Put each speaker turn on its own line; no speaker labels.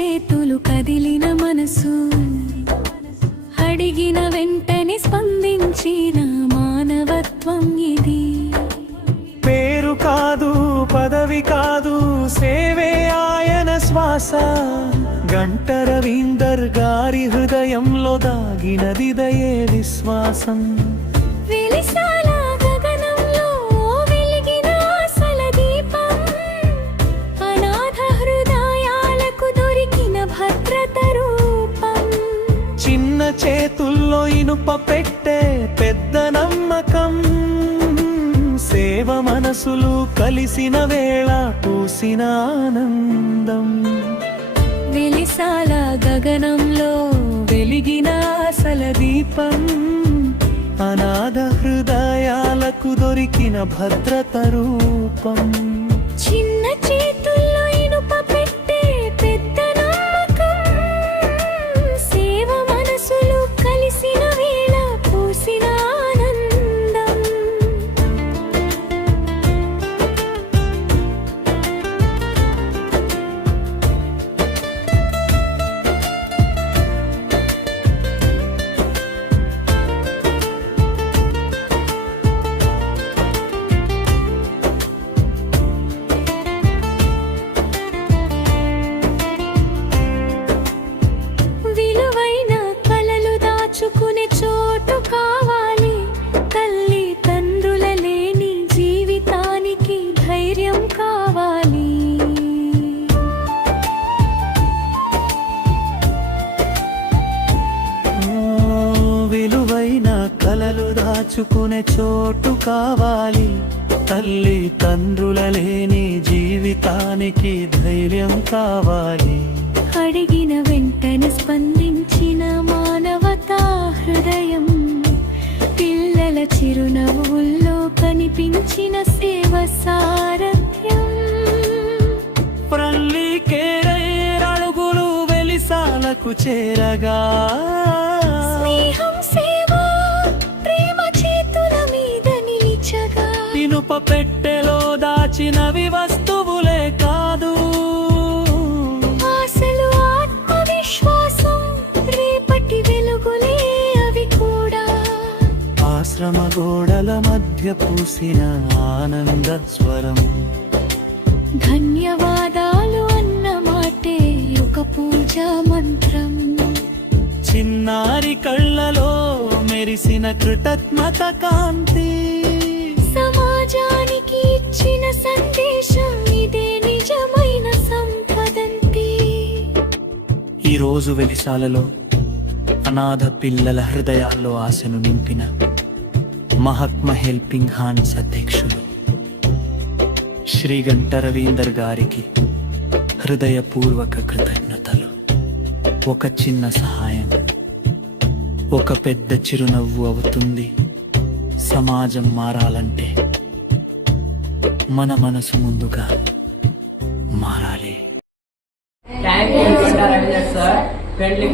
చేతులు కదిలిన మనసు. అడిగిన వెంటనే స్పందించిన మానవత్వం
ఇది. పేరు కాదు పదవి కాదు సేవే ఆయన శ్వాస. గంట రవీందర్
గారి హృదయంలో దాగినదిదయే విశ్వాసం. చేతుల్లో ఇనుప పెట్టే పెద్ద నమ్మకం. సేవ మనసులు కలిసిన వేళ పూసిన ఆనందం.
వెలిసాల గగనంలో వెలిగిన ఆశల దీపం.
అనాథ హృదయాలకు దొరికిన భద్రత రూపం.
చిన్న దాచుకునే చోటు కావాలి. తల్లి తండ్రుల లేని జీవితానికి ధైర్యం కావాలి. అడిగిన వెంటనే స్పందించిన మానవతా హృదయం. పిల్లల చిరునవ్వుల్లో కనిపించిన సేవ సారథ్యం.
ఫ్రెండ్లీ కేరైర్ అడుగులు వెలిసాలకు చేరగా. ఇనుప పెట్టెలో దాచినవి వస్తువులే కాదు.
ఆశలు ఆత్మవిశ్వాసం రేపటి వెలుగులే అవి కూడా.
ఆశ్రమ గోడల మధ్య పూసిన ఆనంద స్వరం.
ధన్యవాదాలు అన్న మాటే ఒక పూజా మంత్రం.
చిన్నారి కళ్ళలో మెరిసిన కృతజ్ఞత కాంతి.
సమాజానికి ఇచ్చిన సందేశం ఇదే నిజమైన సంపదంతి
ఈ రోజు వెలిసాలలో అనాథ పిల్లల హృదయాల్లో ఆశను నింపిన మహాత్మ హెల్పింగ్ హాన్స్ అధ్యక్షులు శ్రీ గంట రవీందర్ గారికి హృదయపూర్వక కృతజ్ఞతలు. ఒక చిన్న సహాయం ఒక పెద్ద చిరునవ్వు అవుతుంది. సమాజం మారాలంటే మన మనసు ముందుగా మారాలి.
Thank you Ravinder sir friendly